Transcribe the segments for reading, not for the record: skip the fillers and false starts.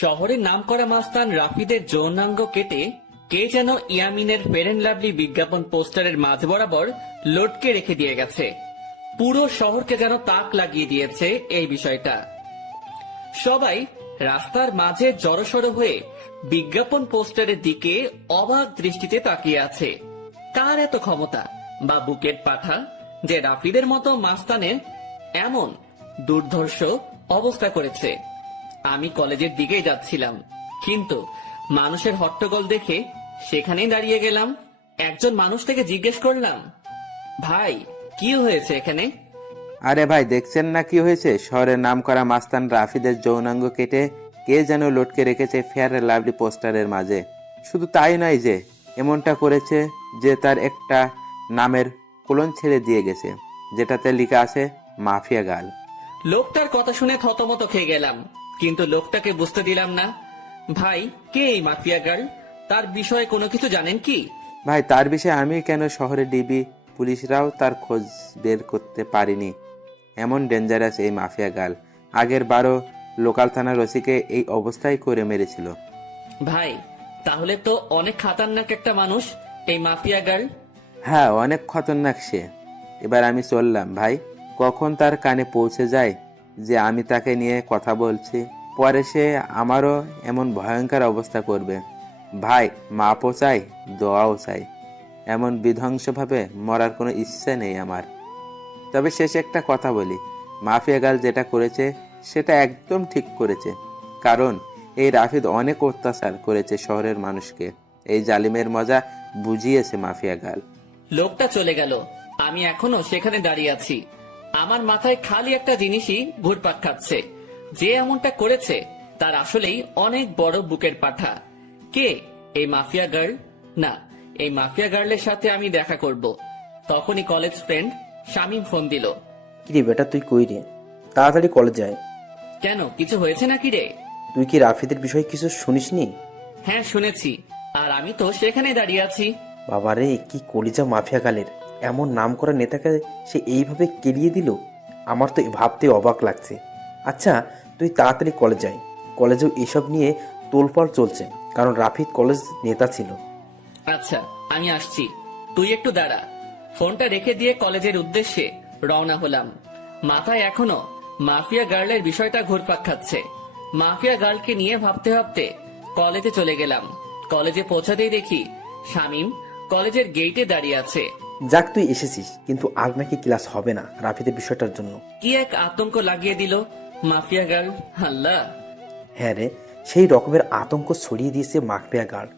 শহরের নামকরা মাস্তান রাফিদের যৌনাঙ্গ কেটে কে যেন ইয়ামিনের ফেয়ার অ্যান্ড লাভলি বিজ্ঞাপন পোস্টারের মাঝ বরাবর লটকে রেখে দিয়ে গেছে। পুরো শহরকে যেন তাক লাগিয়ে দিয়েছে এই বিষয়টা। সবাই রাস্তার মাঝে জড়সড় হয়ে বিজ্ঞাপন পোস্টারের দিকে অবাক দৃষ্টিতে তাকিয়ে আছে। কার এত ক্ষমতা বা বুকেট পাঠা যে রাফিদের মতো মাস্তানের এমন দুর্ধর্ষ অবস্থা করেছে। আমি কলেজের দিকেই যাচ্ছিলাম, কিন্তু মানুষের হট্টগোল দেখে সেখানেই দাঁড়িয়ে গেলাম। একজন মানুষ থেকে জিজ্ঞেস করলাম, ভাই কি হয়েছে এখানে? আরে ভাই, দেখছেন না কি হয়েছে? শহরের নামকরা মাস্তান রাফিদের যৌনাঙ্গ কেটে কে যেন লটকে রেখেছে ফেয়ার অ্যান্ড লাভলি পোস্টারের মাঝে। শুধু তাই নয়, যে এমনটা করেছে যে তার একটা নামের কোলন ছেড়ে দিয়ে গেছে, যেটাতে লেখা আছে মাফিয়া গার্ল। লোকটার কথা শুনে থতমত খেয়ে গেলাম, কিন্তু লোকটাকে বুঝতে দিলাম না। ভাই, কে এই মাফিয়া গার্ল? তার বিষয়ে কোনো কিছু জানেন কি? ভাই, তার বিষয়ে আমি কেন, শহরের ডিবি পুলিশরাও তার খোঁজ বের করতে পারিনি। এমন ডেঞ্জারাস এই মাফিয়া গার্ল। আগের বারও লোকাল থানার ওসিকে এই অবস্থায় করে মেরেছিল। ভাই, তাহলে তো অনেক খাতারনাক একটা মানুষ এই মাফিয়া গার্ল। হ্যাঁ, অনেক খতরনাক সে। এবার আমি চললাম ভাই। কখন তার কানে পৌঁছে যায় যে আমি তাকে নিয়ে কথা বলছি, পরে সে আমারও এমন ভয়ঙ্কর অবস্থা করবে। ভাই, মাপও চাই, দোয়াও চাই। এমন বিধ্বংসভাবে মরার কোনো ইচ্ছে নেই আমার। তবে শেষে একটা কথা বলি, মাফিয়া গার্ল যেটা করেছে সেটা একদম ঠিক করেছে। কারণ এই রাফিদ অনেক অত্যাচার করেছে শহরের মানুষকে। এই জালিমের মজা বুঝিয়েছে মাফিয়া গার্ল। লোকটা চলে গেল, আমি এখনো সেখানে দাঁড়িয়ে আছি। আমার মাথায় খালি একটা জিনিসই ঘুরপাক খাচ্ছে, যে এমনটা করেছে তার আসলেই অনেক বড় বুকের পাঠা। কে এই মাফিয়া গার্ল? না, এই মাফিয়া গার্লের সাথে আমি দেখা করব। তখনই কলেজ ফ্রেন্ড শামীম ফোন দিল। কিরে বেটা, তুই কই রে? তাড়াতাড়ি কলেজ যায়। কেন, কিছু হয়েছে নাকি রে? তুই কি রাফিদের বিষয়ে কিছু শুনিসনি? হ্যাঁ শুনেছি, আর আমি তো সেখানে দাঁড়িয়ে আছি। বাবারে, কি কলিজা মাফিয়া গালের! এমন নাম করা নেতাকে সে এইভাবে কেলিয়ে দিল। আমার তো ভাবতে অবাক লাগছে। আচ্ছা, তুই তাড়াতাড়ি কলেজ যাই। কলেজেও এসব নিয়ে তোলপাড় চলছে, কারণ রাফিদ কলেজ নেতা ছিল। আচ্ছা, আমি আসছি, তুই একটু দাঁড়া। ফোনটা রেখে দিয়ে কলেজের উদ্দেশ্যে রওনা হলাম। মাথায় এখনো মাফিয়া গার্লের বিষয়টা ঘুরপাক খাচ্ছে। মাফিয়া গার্লকে নিয়ে ভাবতে ভাবতে কলেজে চলে গেলাম। কলেজে পৌঁছাতেই দেখি শামীম কলেজের গেটে দাঁড়িয়ে আছে। যাক, তুই এসেছিস, কিন্তু আজ নাকি ক্লাস হবে না রাফিদের বিষয়টার জন্য। কি এক আতঙ্ক লাগিয়ে দিল মাফিয়া গার্ল! আল্লাহ! হ্যাঁ রে, সেই রকমের আতঙ্ক ছড়িয়ে দিয়েছে মাফিয়া গার্ল।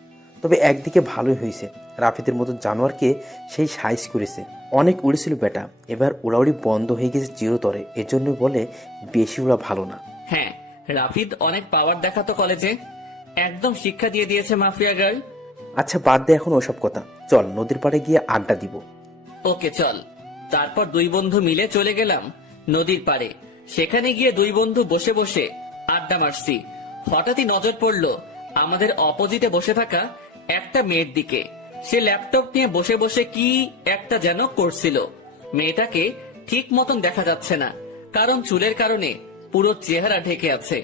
তবে একদিকে ভালোই হয়েছে, রাফিদের মতো জানোয়ারকে সেই সাইজ করেছে। অনেক উড়েছিল বেটা, এবার উড়াউড়ি বন্ধ হয়ে গেছে চিরতরে। এজন্যই বলে বেশি উড়া ভালো না। হ্যাঁ, রাফিদ অনেক পাওয়ার দেখাতো কলেজে, একদম শিক্ষা দিয়ে দিয়েছে মাফিয়া গার্ল। আচ্ছা, বাদ দে এখন ওসব কথা। চল নদীর পাড়ে গিয়ে আড্ডা দিব। ওকে চল। তারপর দুই বন্ধু মিলে চলে গেলাম নদীর পাড়ে। সেখানে গিয়ে দুই বন্ধু বসে বসে আড্ডা মারছি। হঠাৎই নজর পড়লো আমাদের অপোজিটে বসে থাকা একটা মেয়ের দিকে। সে ল্যাপটপ নিয়ে বসে বসে কি একটা যেন করছিল। মেয়েটাকে ঠিক মতন দেখা যাচ্ছে না, কারণ চুলের কারণে পুরো চেহারা ঢেকে আছে।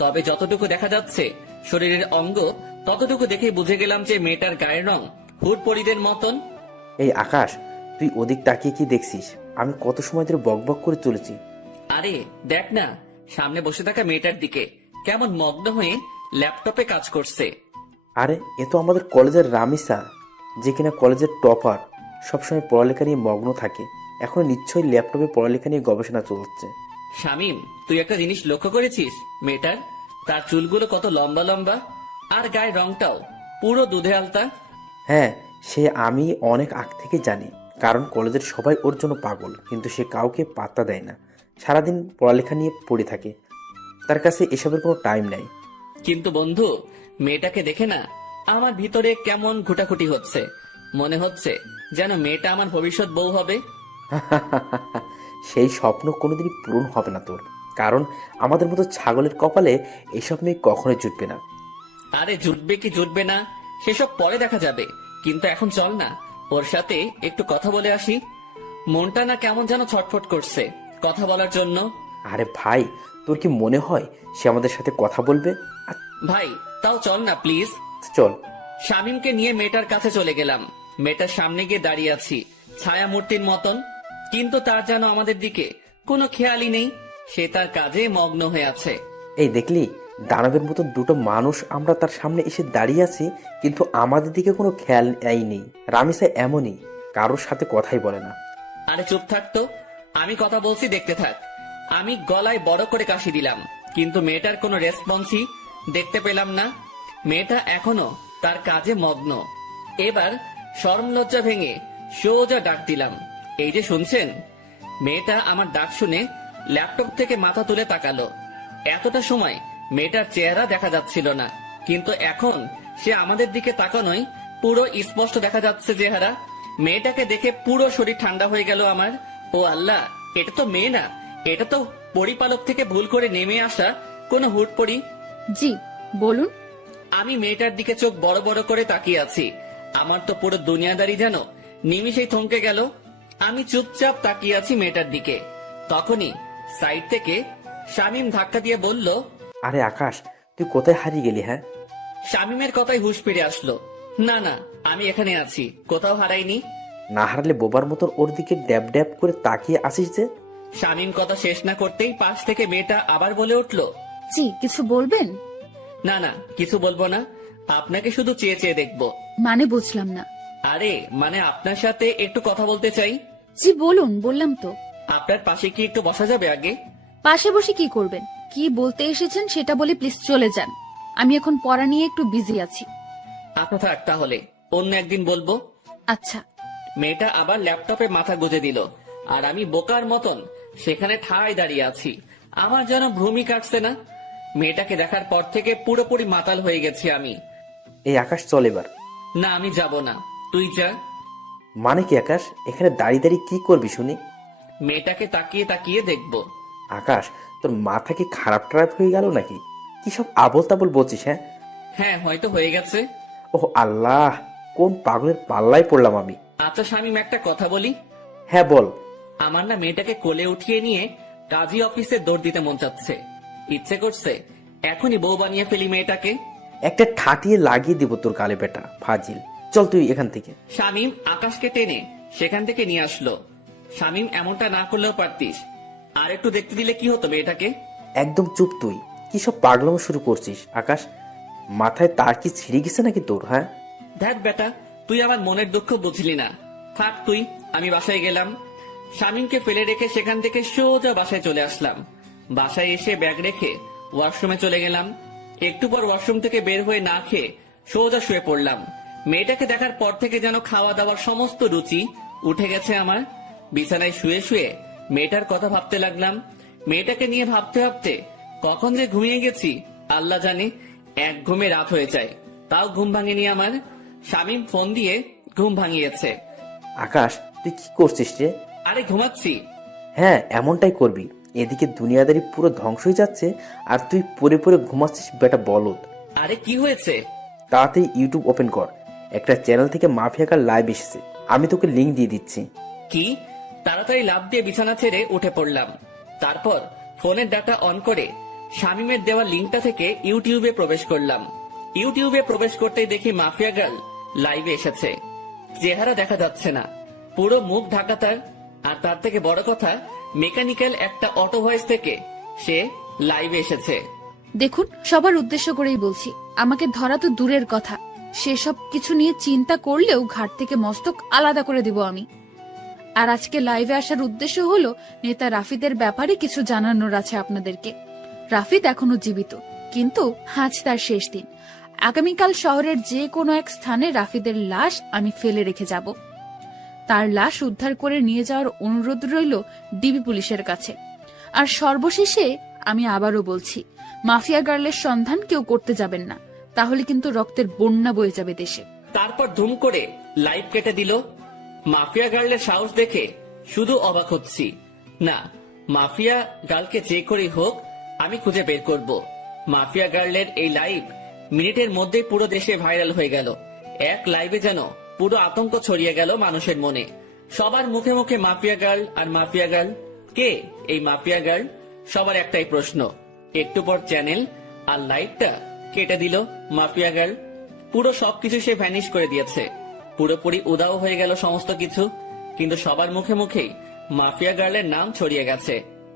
তবে যতটুকু দেখা যাচ্ছে শরীরের অঙ্গ, ততটুকু দেখে বুঝে গেলাম যে মেয়েটার গায়ের রং হুড়পরিদের মতন। এই আকাশ, তুই ওদিক তাকিয়ে কি দেখছিস? আমি কত সময় ধরে বকবক করে চলেছি। আরে দেখ না, সামনে বসে থাকা মেয়েটার দিকে কেমন মগ্ন হয়ে ল্যাপটপে কাজ করছে। আরে, এ তো আমাদের কলেজের রামিসা, যে কিনা কলেজের টপার, সবসময় পড়ালেখা নিয়ে মগ্ন থাকে। এখন নিশ্চয়ই ল্যাপটপে পড়ালেখা নিয়ে গবেষণা চলছে। শামীম, তুই একটা জিনিস লক্ষ্য করেছিস মেয়েটার? তার চুলগুলো কত লম্বা লম্বা, আর গায়ের রংটাও পুরো দুধে আলতা। হ্যাঁ, সে আমি অনেক আগ থেকে জানি, কারণ কলেজের সবাই ওর জন্য পাগল, কিন্তু সে কাউকে পাত্তা দেয় না। সারাদিন পড়ালেখা নিয়ে পড়ে থাকে, তার কাছে এসবের কোনো টাইম নেই। কিন্তু বন্ধু, মেয়েটাকে দেখে না আমার ভিতরে কেমন ঘুটাঘুটি হচ্ছে। মনে হচ্ছে যেন মেয়েটা আমার ভবিষ্যৎ বউ হবে। সেই স্বপ্ন কোনোদিনই পূরণ হবে না তোর, কারণ আমাদের মতো ছাগলের কপালে এসব মেয়ে কখনোই জুটবে না। আরে জুটবে কি জুটবে না সেসব পরে দেখা যাবে, কিন্তু এখন চল না ওর সাথে একটু কথা বলে আসি। মনটা না কেমন যেন ছটফট করছে কথা বলার জন্য। আরে ভাই, তোর কি মনে হয় সে আমাদের সাথে কথা বলবে? ভাই তাও চল না প্লিজ। চল। শামীমকে নিয়ে মেয়েটার কাছে চলে গেলাম। মেয়েটার সামনে গিয়ে দাঁড়িয়ে আছি ছায়া মূর্তির মতন, কিন্তু তার যেন আমাদের দিকে কোনো খেয়ালই নেই। সে তার কাজে মগ্ন হয়ে আছে। এই দেখলি, দানবের মতো দুটো মানুষ আমরা তার সামনে এসে দাঁড়িয়ে আছি, কিন্তু আমাদের দিকে কোনো খেয়াল নেই। রামিসা এমনই, কারোর সাথে কথাই বলে না। আরে চুপ থাকতো, আমি কথা বলছি, দেখতে থাক। আমি গলায় বড় করে কাশি দিলাম, কিন্তু মেয়েটার কোনো রেসপন্সই দেখতে পেলাম না। মেয়েটা এখনো তার কাজে মগ্ন। এবার শরম লজ্জা ভেঙে সোজা ডাক দিলাম, এই যে শুনছেন। মেয়েটা আমার ডাক শুনে ল্যাপটপ থেকে মাথা তুলে তাকালো। এতটা সময় মেয়েটার চেহারা দেখা যাচ্ছিল না, কিন্তু এখন সে আমাদের দিকে তাকানোই পুরো স্পষ্ট দেখা যাচ্ছে চেহারা। মেয়েটাকে দেখে পুরো শরীর ঠান্ডা হয়ে গেল আমার। ও আল্লাহ, এটা তো মেয়ে না, এটা তো পরিপালক থেকে ভুল করে নেমে আসা কোনো হুটপড়ি। জি বলুন। আমি মেয়েটার দিকে চোখ বড় বড় করে তাকিয়ে আছি। আমার তো পুরো দুনিয়াদারি যেন নিমিষেই থমকে গেল। আমি চুপচাপ তাকিয়ে আছি মেয়েটার দিকে। তখনই সাইড থেকে শামীম ধাক্কা দিয়ে বলল, আরে আকাশ, তুই কোথায় হারিয়ে গেলি? হ্যাঁ, শামীমের কথায় হুঁশ ফিরে আসলো। না না, আমি এখানে আছি, কোথাও হারাইনি। না হারালে বোবার মতন ওর দিকে ড্যাব ড্যাব করে তাকিয়ে আসিস যে। শামীম কথা শেষ না করতেই পাশ থেকে মেয়েটা আবার বলে উঠল, জি কিছু বলবেন? না না, কিছু বলবো না, আপনাকে শুধু চেয়ে চেয়ে দেখবো। মানে বুঝলাম না। আরে মানে আপনার সাথে একটু কথা বলতে চাই। জি বলুন, বললাম তো। আপনার পাশে কি একটু বসা যাবে? আগে পাশে বসে কি করবেন? কি বলতে এসেছেন সেটা বলে প্লিজ চলে যান। আমি এখন পড়া নিয়ে একটু বিজি আছি। আপনি থাক, তাহলে অন্য একদিন বলবো। আচ্ছা। মেয়েটা আবার ল্যাপটপে মাথা গুজে দিল, আর আমি বোকার মতন সেখানে ঠায় দাঁড়িয়ে আছি। আমার যেন ভ্রুমি কাটছে না। মেয়েটাকে দেখার পর থেকে পুরোপুরি মাতাল হয়ে গেছি আমি। এই আকাশ, চল এবার। না, আমি যাব না, তুই যা। মানে কি আকাশ, এখানে দাঁড়িয়ে দাঁড়িয়ে কি করবি শুনি? মেয়েটাকে তাকিয়ে তাকিয়ে দেখবো। আকাশ, তোর মাথা কি খারাপ টারাপ হয়ে গেল নাকি? কি সব আবল তাবল বলছিস? হ্যাঁ হ্যাঁ, হয়তো হয়ে গেছে। ওহ আল্লাহ, কোন পাগলের পাল্লায় পড়লাম আমি। আচ্ছা শামীম, একটা কথা বলি। হ্যাঁ বল। আমার না মেয়েটাকে কোলে উঠিয়ে নিয়ে কাজী অফিসে দৌড় দিতে মন চাচ্ছে। ইচ্ছে করছে এখনই বউ বানিয়ে ফেলি মেয়েটাকে। একটা ঠাটিয়ে লাগিয়ে দিব তোর গালে বেটা ফাজিল। চল তুই এখান থেকে। শামীম আকাশকে টেনে সেখান থেকে নিয়ে আসলো। শামীম, এমনটা না করলেও পারতিস, আর একটু দেখতে দিলে কি হতো মেয়েটাকে। একদম চুপ তুই। কি সব পাগলামো শুরু করছিস আকাশ? মাথায় তার কি ছিঁড়ে গেছে নাকি তোর? হ্যাঁ, দেখ বেটা, তুই আমার মনের দুঃখ বুঝলি না। থাক তুই, আমি বাসায় গেলাম। শামীমকে ফেলে রেখে সেখান থেকে সোজা বাসায় চলে আসলাম। বাসায় এসে ব্যাগ রেখে ওয়াশরুমে চলে গেলাম। একটু পর ওয়াশরুম থেকে বের হয়ে না খেয়ে সোজা শুয়ে পড়লাম। মেয়েটাকে দেখার পর থেকে যেন খাওয়া দাওয়ার সমস্ত রুচি উঠে গেছে আমার। বিছানায় শুয়ে শুয়ে মেয়েটার কথা ভাবতে লাগলাম। মেয়েটাকে নিয়ে ভাবতে ভাবতে কখন যে ঘুমিয়ে গেছি আল্লাহ জানে। এক ঘুমে রাত হয়ে যায়, তাও ঘুম ভাঙেনি আমার। শামীম ফোন দিয়ে ঘুম ভাঙিয়েছে। আকাশ তুই কি করছিস রে? আরে ঘুমাচ্ছি। হ্যাঁ, এমনটাই করবি। এদিকে দুনিয়াদারি পুরো ধ্বংস হয়ে যাচ্ছে, আর তুই পরে পরে ঘুমাচ্ছিস বেটা বলদ। আরে কি হয়েছে? তাড়াতাড়ি ইউটিউব ওপেন কর। একটা চ্যানেল থেকে মাফিয়াকার লাইভ এসেছে, আমি তোকে লিংক দিয়ে দিচ্ছি। কি? তাড়াতাড়ি লাফ দিয়ে বিছানা ছেড়ে উঠে পড়লাম। তারপর ফোনের ডাটা অন করে শামীমের দেওয়া লিঙ্কটা থেকে ইউটিউবে প্রবেশ করলাম। ইউটিউবে প্রবেশ করতেই দেখি মাফিয়া গার্ল লাইভে এসেছে। চেহারা দেখা যাচ্ছে না, পুরো মুখ ঢাকা তার। আর তার থেকে বড় কথা, মেকানিক্যাল একটা অটো ভয়েস থেকে সে লাইভে এসেছে। দেখুন, সবার উদ্দেশ্য করেই বলছি, আমাকে ধরা তো দূরের কথা, সেসব কিছু নিয়ে চিন্তা করলেও ঘাট থেকে মস্তক আলাদা করে দিব আমি। আর আজকে লাইভে আসার উদ্দেশ্য হলো নেতা রাফিদের ব্যাপারে কিছু জানানোর আছে আপনাদেরকে। রাফিদ এখনো জীবিত, কিন্তু আজ তার শেষ দিন। আগামীকাল শহরের যে কোনো এক স্থানে রাফিদের লাশ আমি ফেলে রেখে যাব। তার লাশ উদ্ধার করে নিয়ে যাওয়ার অনুরোধ রইল ডিবি পুলিশের কাছে। আর সর্বশেষে আমি আবারও বলছি, মাফিয়া গার্লের সন্ধান কেউ করতে যাবেন না, তাহলে কিন্তু রক্তের বন্যা বয়ে যাবে দেশে। তারপর ধুম করে লাইভ কেটে দিল। মাফিয়া গার্লের সাহস দেখে শুধু অবাক হচ্ছি। না, মাফিয়া গার্লকে যে করেই হোক আমি খুঁজে বের করব। মাফিয়া গার্লের এই লাইভ মিনিটের মধ্যে পুরো দেশে ভাইরাল হয়ে গেল। এক লাইভে যেন পুরো আতঙ্ক ছড়িয়ে গেল মানুষের মনে। সবার মুখে মুখে মাফিয়া গার্ল আর মাফিয়া গার্ল। কে এই মাফিয়া গার্ল? সবার একটাই প্রশ্ন। একটু পর চ্যানেল আর লাইভটা কেটে দিল মাফিয়া গার্ল। পুরো সবকিছু সে ভ্যানিশ করে দিয়েছে, পুরোপুরি উদাও হয়ে গেল সমস্ত কিছু। কিন্তু সবার মুখে মুখেই মাফিয়া গার্লের নাম ছড়িয়ে গেছে।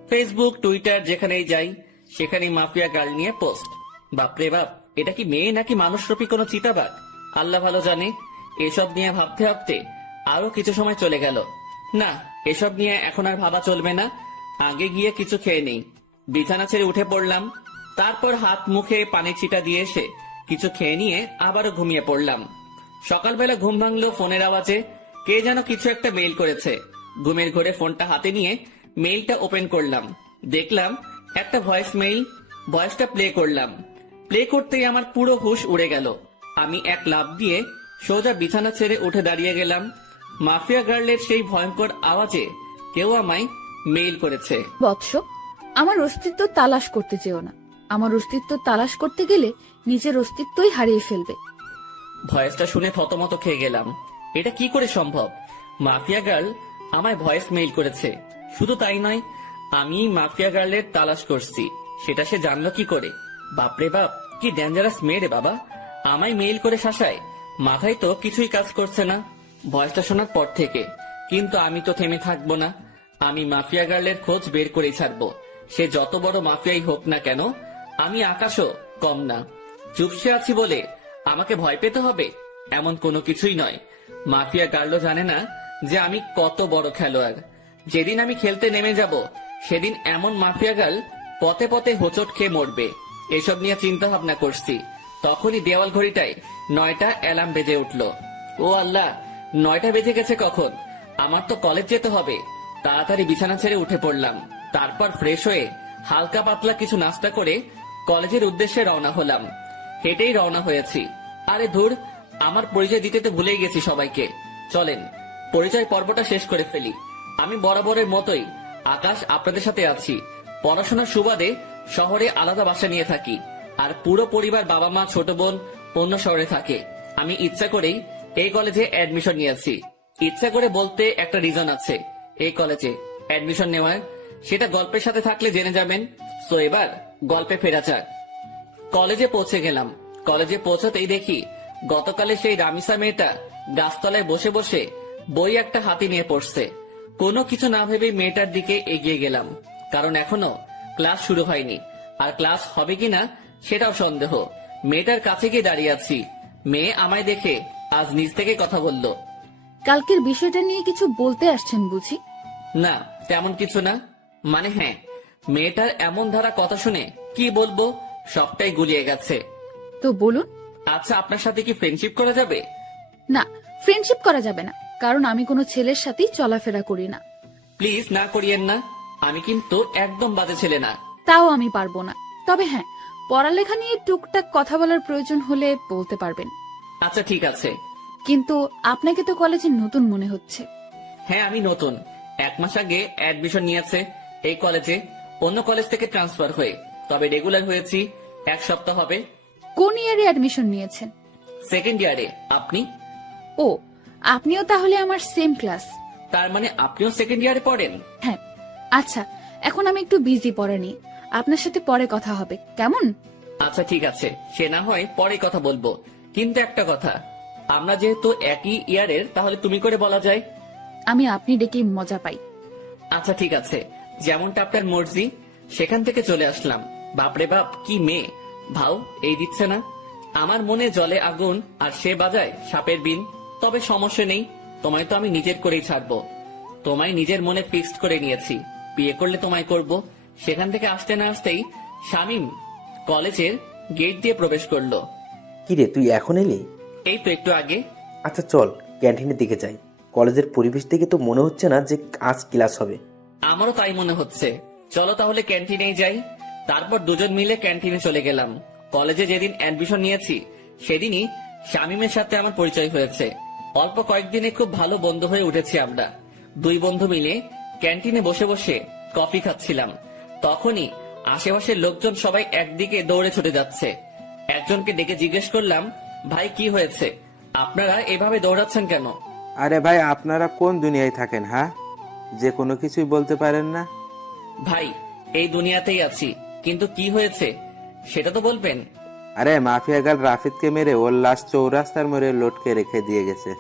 ফেসবুক, টুইটার, যেখানেই যাই সেখানেই মাফিয়া গার্ল নিয়ে পোস্ট। বাপরে বাপ, এটা কি মেয়ে নাকি মানুষরূপী কোনো চিতাবাঘ? আল্লাহ ভালো জানে। এসব নিয়ে ভাবতে ভাবতে আরো কিছু সময় চলে গেল। না, এসব নিয়ে এখন আর ভাবা চলবে না, আগে গিয়ে কিছু খেয়ে নেই। বিছানা ছেড়ে উঠে পড়লাম। তারপর হাত মুখে পানি ছিটা দিয়ে এসে কিছু খেয়ে নিয়ে আবারও ঘুমিয়ে পড়লাম। সকালবেলা ঘুম ভাঙলো ফোনের আওয়াজে। কে যেন কিছু একটা মেইল করেছে। ঘুমের ঘরে ফোনটা হাতে নিয়ে মেইলটা ওপেন করলাম। দেখলাম একটা ভয়েস মেইল। ভয়েসটা প্লে করলাম। প্লে করতেই আমার পুরো হুঁশ উড়ে গেল। আমি এক লাফ দিয়ে সোজা বিছানা ছেড়ে উঠে দাঁড়িয়ে গেলাম। মাফিয়া গার্লের সেই ভয়ঙ্কর আওয়াজে কেউ আমায় মেইল করেছে। বৎস, আমার অস্তিত্ব তালাশ করতে চেও না। আমার অস্তিত্ব তালাশ করতে গেলে নিজের অস্তিত্বই হারিয়ে ফেলবে। ভয়েসটা শুনে থতমত খেয়ে গেলাম। এটা কি করে সম্ভব? মাফিয়া গার্ল আমায় ভয়েস মেইল করেছে। শুধু তাই নয়, আমি মাফিয়া গার্লের তালাশ করছি, সেটা সে জানলো কি করে? বাপরে বাপ, কি ডেঞ্জারাস মেয়ে রে বাবা! আমায় মেইল করে শাসায়। মাথায় তো কিছুই কাজ করছে না ভয়েসটা শোনার পর থেকে। কিন্তু আমি তো থেমে থাকবো না। আমি মাফিয়া গার্লের খোঁজ বের করেই ছাড়বো। সে যত বড় মাফিয়াই হোক না কেন, আমি আকাশও কম না। চুপসে আছি বলে আমাকে ভয় পেতে হবে এমন কোনো কিছুই নয়। মাফিয়া গার্লও জানে না যে আমি কত বড় খেলোয়াড়। যেদিন আমি খেলতে নেমে যাব সেদিন এমন মাফিয়া গার্ল পথে পথে হোঁচট খেয়ে মরবে। এসব নিয়ে চিন্তা ভাবনা করছি। তখনই দেওয়াল ঘড়িটায় 9টা অ্যালার্ম বেজে উঠল। ও আল্লাহ, 9টা বেজে গেছে কখন? আমার তো কলেজ যেতে হবে। তাড়াতাড়ি বিছানা ছেড়ে উঠে পড়লাম। তারপর ফ্রেশ হয়ে হালকা পাতলা কিছু নাস্তা করে কলেজের উদ্দেশ্যে রওনা হলাম। হেঁটেই রওনা হয়েছি। আরে ধুর, আমার পরিচয় দিতে তো ভুলেই গেছি সবাইকে। চলেন পরিচয় পর্বটা শেষ করে ফেলি। আমি বরাবরের মতোই আকাশ, আপনাদের সাথে আছি। পড়াশোনার সুবাদে শহরে আলাদা বাসা নিয়ে থাকি। আর পুরো পরিবার, বাবা মা, ছোট বোন অন্য শহরে থাকে। আমি ইচ্ছা করেই এই কলেজে অ্যাডমিশন নিয়েছি। ইচ্ছা করে বলতে একটা রিজন আছে এই কলেজে অ্যাডমিশন নেওয়ার, সেটা গল্পের সাথে থাকলে জেনে যাবেন। সো এবার গল্পে ফেরা যাক। কলেজে পৌঁছে গেলাম। কলেজে পৌঁছাতেই দেখি গতকালে সেই রামিসা মেয়েটা গাছতলায় বসে বসে বই একটা হাতে নিয়ে পড়ছে। কোনো কিছু না ভেবে মেয়েটার দিকে এগিয়ে গেলাম, কারণ এখনো ক্লাস শুরু হয়নি। আর ক্লাস হবে কিনা সেটাও সন্দেহ। মেয়েটার কাছে গিয়ে দাঁড়িয়ে আছি। মেয়ে আমায় দেখে আজ নিজ থেকে কথা বলল। কালকের বিষয়টা নিয়ে কিছু বলতে আসছেন বুঝি? না, তেমন কিছু না। মানে হ্যাঁ, মেয়েটার এমন ধারা কথা শুনে কি বলবো, সবটাই গুলিয়ে গেছে। তো বলুন। আচ্ছা, আপনার সাথে কি ফ্রেন্ডশিপ করা যাবে? না, ফ্রেন্ডশিপ করা যাবে না, কারণ আমি কোনো ছেলের সাথেই চলাফেরা করি না। প্লিজ না করিয়েন না। আমি কিন্তু একদম বাজে ছেলে না। তাও আমি পারবো না। তবে হ্যাঁ, পড়ালেখা নিয়ে টুকটাক কথা বলার প্রয়োজন হলে বলতে পারবেন। আচ্ছা ঠিক আছে। কিন্তু আপনাকে তো কলেজে নতুন মনে হচ্ছে। হ্যাঁ, আমি নতুন। 1 মাস আগে অ্যাডমিশন নিয়েছে এই কলেজে, অন্য কলেজ থেকে ট্রান্সফার হয়ে। তবে রেগুলার হয়েছি 1 সপ্তাহ হবে। কোন ইয়ারে অ্যাডমিশন নিয়েছেন? সেকেন্ড ইয়ারে। আপনি? ও, আপনিও তাহলে আমার সেম ক্লাস। তার মানে আপনিও সেকেন্ড ইয়ারে পড়েন? হ্যাঁ। আচ্ছা, এখন আমি একটু বিজি পড়া নিয়ে। আপনার সাথে পরে কথা হবে, কেমন? আচ্ছা ঠিক আছে, সে না হয় পরে কথা বলবো। কিন্তু একটা কথা, আমরা যেহেতু একই ইয়ারের, তাহলে তুমি করে বলা যায়। আমি আপনি ডেকেই মজা পাই। আচ্ছা ঠিক আছে, যেমনটা আপনার মর্জি। সেখান থেকে চলে আসলাম। বাপরে বাপ, কি মেয়ে! ভাও এই দিচ্ছে না। আমার মনে জলে আগুন আর সে বাজায় সাপের বিন। তবে সমস্যা নেই, তোমায় তো আমি নিজের করেই ছাড়বো। তোমায় নিজের মনে ফিক্সড করে নিয়েছি, বিয়ে করলে তোমায় করব। সেখান থেকে আসতে না আসতেই শামীম কলেজের গেট দিয়ে প্রবেশ করলো। কিরে, তুই এখন এলি? এই তো একটু আগে। আচ্ছা চল ক্যান্টিনের দিকে যাই। কলেজের পরিবেশ দেখে তো মনে হচ্ছে না যে আজ ক্লাস হবে। আমারও তাই মনে হচ্ছে। চলো তাহলে ক্যান্টিনেই যাই। তারপর দুজন মিলে ক্যান্টিনে চলে গেলাম। কলেজে যেদিন অ্যাডমিশন নিয়েছি সেদিনই শামীমের সাথে আমার পরিচয় হয়েছে। অল্প কয়েকদিনে খুব ভালো বন্ধু হয়ে উঠেছি আমরা। 2 বন্ধু মিলে ক্যান্টিনে বসে বসে কফি খাচ্ছিলাম। তখনই আশেপাশের লোকজন সবাই একদিকে দৌড়ে ছুটে যাচ্ছে। একজনকে ডেকে জিজ্ঞেস করলাম, ভাই কি হয়েছে, আপনারা এভাবে দৌড়াচ্ছেন কেন? আরে ভাই, আপনারা কোন দুনিয়ায় থাকেন? হ্যাঁ, যে কোনো কিছুই বলতে পারেন না? ভাই, এই দুনিয়াতেই আছি, কিন্তু কি হয়েছে সেটা তো বলবেন। আরে মাফিয়া গাল রাফিদকে মেরে ওর লাশ চৌরাস্তার মোড়ে লটকে রেখে দিয়ে গেছে।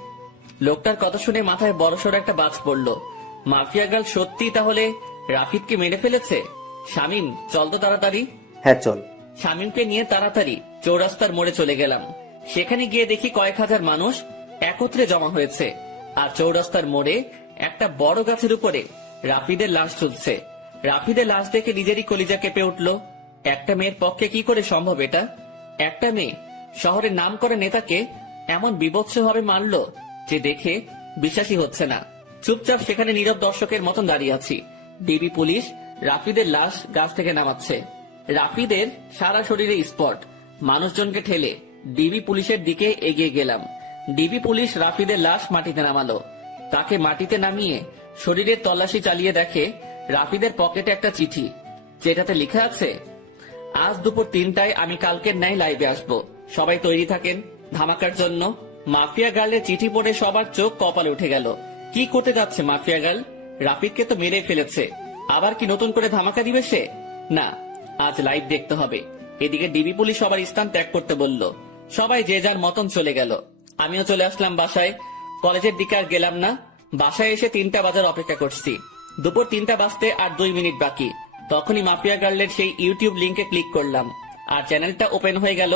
লোকটার কথা শুনে মাথায় বড়সড় একটা বাজ পড়লো। মাফিয়া গার্ল সত্যি তাহলে রাফিদকে মেরে ফেলেছে। শামীম, চল তো তাড়াতাড়ি। হ্যাঁ চল। শামীমকে নিয়ে তাড়াতাড়ি চৌরাস্তার মোড়ে চলে গেলাম। সেখানে গিয়ে দেখি কয়েক হাজার মানুষ একত্রে জমা হয়েছে, আর চৌরাস্তার মোড়ে একটা বড় গাছের উপরে রাফিদের লাশ ঝুলছে। রাফিদের লাশ দেখে নিজেরই কলিজা কেঁপে উঠল। একটা মেয়ের পক্ষে কি করে সম্ভব এটা? একটা মেয়ে শহরের নাম করা নেতাকে এমন বিভৎসভাবে মারল যে দেখে বিশ্বাসই হচ্ছে না। চুপচাপ সেখানে নীরব দর্শকের মতন দাঁড়িয়ে আছি। ডিবি পুলিশ রাফিদের লাশ গাছ থেকে নামাচ্ছে। রাফিদের সারা শরীরে স্পট। মানুষজনকে ঠেলে ডিবি পুলিশের দিকে এগিয়ে গেলাম। ডিবি পুলিশ রাফিদের লাশ মাটিতে নামালো। তাকে মাটিতে নামিয়ে শরীরের তল্লাশি চালিয়ে দেখে রাফিদের পকেটে একটা চিঠি, যেটাতে লেখা আছে, আজ দুপুর 3টায় আমি কালকের ন্যায় লাইভে আসবো, সবাই তৈরি থাকেন ধামাকার জন্য। মাফিয়া গার্লের চিঠি পড়ে সবার চোখ কপালে উঠে গেল। কি করতে যাচ্ছে মাফিয়া গার্ল? রাফিদকে তো মেরে ফেলেছে, আবার কি নতুন করে ধামাকা দিবে সে? না, আজ লাইভ দেখতে হবে। এদিকে ডিবি পুলিশ সবার স্থান ত্যাগ করতে বলল। সবাই যে যার মতন চলে গেল। আমিও চলে আসলাম বাসায়। কলেজের দিকে আর গেলাম না। বাসায় এসে 3টা বাজার অপেক্ষা করছি। দুপুর 3টা বাজতে আর 2 মিনিট বাকি। তখনই মাফিয়া গার্লের সেই ইউটিউব লিংকে ক্লিক করলাম, আর চ্যানেলটা ওপেন হয়ে গেল।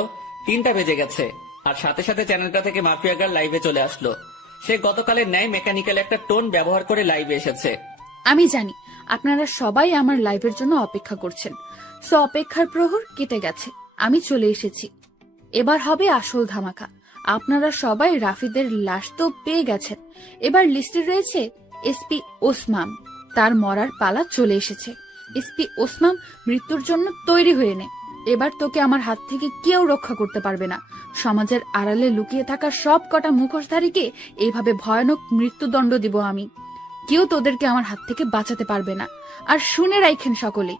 3টা বেজে গেছে, আর সাথে সাথে চ্যানেলটা থেকে মাফিয়া গার্ল লাইভে চলে আসলো। সে গতকালের ন্যায় মেকানিক্যাল একটা টোন ব্যবহার করে লাইভে এসেছে। আমি জানি আপনারা সবাই আমার লাইভের জন্য অপেক্ষা করছেন, সো অপেক্ষার প্রহর কেটে গেছে, আমি চলে এসেছি। এবার হবে আসল ধামাকা। আপনারা সবাই রাফিদের লাশ তো পেয়ে গেছেন, এবার লিস্টে রয়েছে এসপি ওসমান। তার মরার পালা চলে এসেছে। এসপি ওসমান, মৃত্যুর জন্য তৈরি হয়ে নে। এবার তোকে আমার হাত থেকে কেউ রক্ষা করতে পারবে না। সমাজের আড়ালে লুকিয়ে থাকা সব কটা মুখোশধারীকে এইভাবে ভয়ানক মৃত্যুদণ্ড দিব আমি। কেউ তোদেরকে আমার হাত থেকে বাঁচাতে পারবে না। আর শুনে রাখেন সকলেই,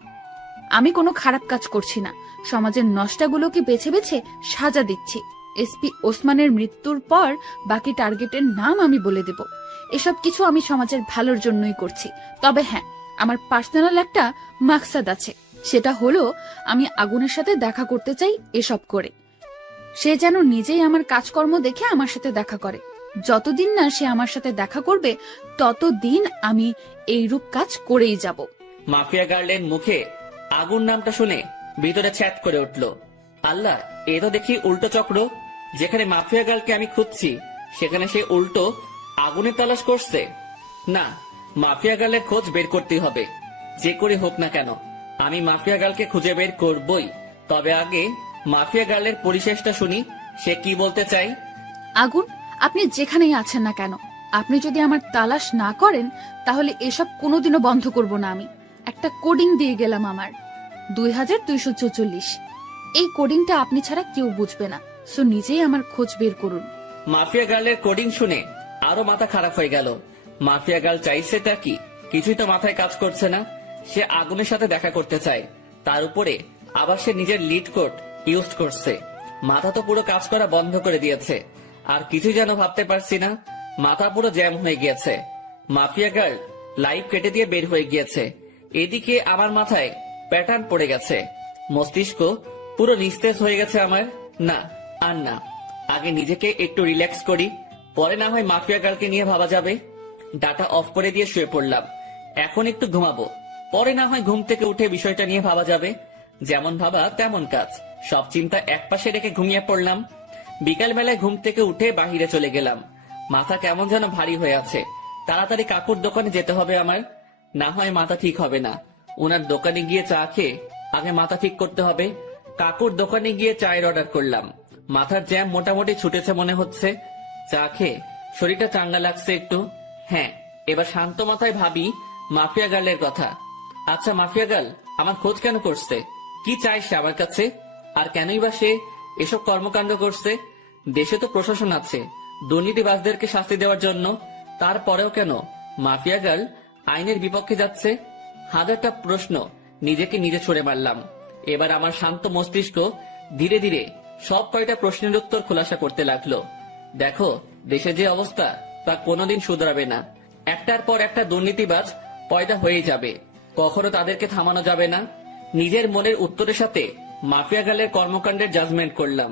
আমি কোনো খারাপ কাজ করছি না, সমাজের নষ্টাগুলোকে বেছে বেছে সাজা দিচ্ছি। এসপি ওসমানের মৃত্যুর পর বাকি টার্গেটের নাম আমি বলে দেব। এসব কিছু আমি সমাজের ভালোর জন্যই করছি। তবে হ্যাঁ, আমার পার্সোনাল একটা মাকসাদ আছে, সেটা হলো আমি আগুনের সাথে দেখা করতে চাই। এসব করে সে যেন নিজেই আমার কাজকর্ম দেখে আমার সাথে দেখা করে। যতদিন না সে আমার সাথে দেখা করবে, ততদিন আমি এইরূপ কাজ করেই যাব। মাফিয়া গার্লের মুখে আগুন নামটা শুনে ভিতরে ছ্যাত করে উঠল। আল্লাহ, এ তো দেখি উল্টো চক্র। যেখানে মাফিয়া গার্লকে আমি খুঁজছি, সেখানে সে উল্টো আগুনের তালাশ করছে। না, মাফিয়া গার্লের খোঁজ বের করতেই হবে, যে করে হোক না কেন। আমি মাফিয়া গার্লকে খুঁজে বের করবই। তবে আগে মাফিয়া গার্লের পরিশেষটা শুনি, সে কি বলতে চাই। আগুন, আপনি যেখানেই আছেন না কেন, আপনি যদি আমার তালাশ না করেন, তাহলে এসব কোনোদিনও বন্ধ করব না আমি। একটা কোডিং দিয়ে গেলাম আমার, 2244। এই কোডিংটা আপনি ছাড়া কেউ বুঝবে না, সো নিজেই আমার খোঁজ বের করুন। মাফিয়া গার্লের কোডিং শুনে আরো মাথা খারাপ হয়ে গেল। মাফিয়া গার্ল চাইছেটা কি? কিছুই তো মাথায় কাজ করছে না। সে আগুনের সাথে দেখা করতে চায়, তার উপরে আবার সে নিজের লিড কোড ইউজ করছে। মাথা তো পুরো কাজ করা বন্ধ করে দিয়েছে, আর কিছুই যেন ভাবতে পারছি না। মাথা পুরো জ্যাম হয়ে গিয়েছে। মাফিয়া গার্ল লাইভ কেটে দিয়ে বের হয়ে গিয়েছে। এদিকে আমার মাথায় প্যাটার্ন পড়ে গেছে, মস্তিষ্ক পুরো নিস্তেজ হয়ে গেছে আমার। না, আর না, আগে নিজেকে একটু রিল্যাক্স করি, পরে না হয় মাফিয়া গার্লকে নিয়ে ভাবা যাবে। ডাটা অফ করে দিয়ে শুয়ে পড়লাম। এখন একটু ঘুমাবো, পরে না হয় ঘুম থেকে উঠে বিষয়টা নিয়ে ভাবা যাবে। যেমন ভাবা তেমন কাজ, সব চিন্তা একপাশে রেখে ঘুমিয়ে পড়লাম। বিকাল বেলায় ঘুম থেকে উঠে বাহিরে চলে গেলাম। মাথা কেমন যেন ভারী হয়ে আছে। তাড়াতাড়ি কাকুর দোকানে যেতে হবে আমার, না হয় মাথা ঠিক হবে না। ওনার দোকানে গিয়ে চা খেয়ে আগে মাথা ঠিক করতে হবে। কাকুর দোকানে গিয়ে চায়ের অর্ডার করলাম। মাথার জ্যাম মোটামুটি ছুটেছে মনে হচ্ছে। চা খেয়ে শরীরটা চাঙ্গা লাগছে একটু। হ্যাঁ, এবার শান্ত মাথায় ভাবি মাফিয়া গার্লের কথা। আচ্ছা, মাফিয়া গার্ল আমার খোঁজ কেন করছে? কি চাই সে আমার কাছে? আর কেনই বা সে এসব কর্মকাণ্ড করছে? দেশে তো প্রশাসন আছে দুর্নীতিবাজদেরকে শাস্তি দেওয়ার জন্য, তারপরেও কেন মাফিয়া গার্ল আইনের বিপক্ষে যাচ্ছে? হাজারটা প্রশ্ন নিজেকে নিজে ছুড়ে মারলাম। এবার আমার শান্ত মস্তিষ্ক ধীরে ধীরে সব কয়টা প্রশ্নের উত্তর খোলাসা করতে লাগলো। দেখো, দেশে যে অবস্থা তা কোনোদিন শুধরাবে না। একটার পর একটা দুর্নীতিবাজ পয়দা হয়ে যাবে, কখনো তাদেরকে থামানো যাবে না। নিজের মনের উত্তরের সাথে মাফিয়া গালের কর্মকাণ্ডের জাজমেন্ট করলাম।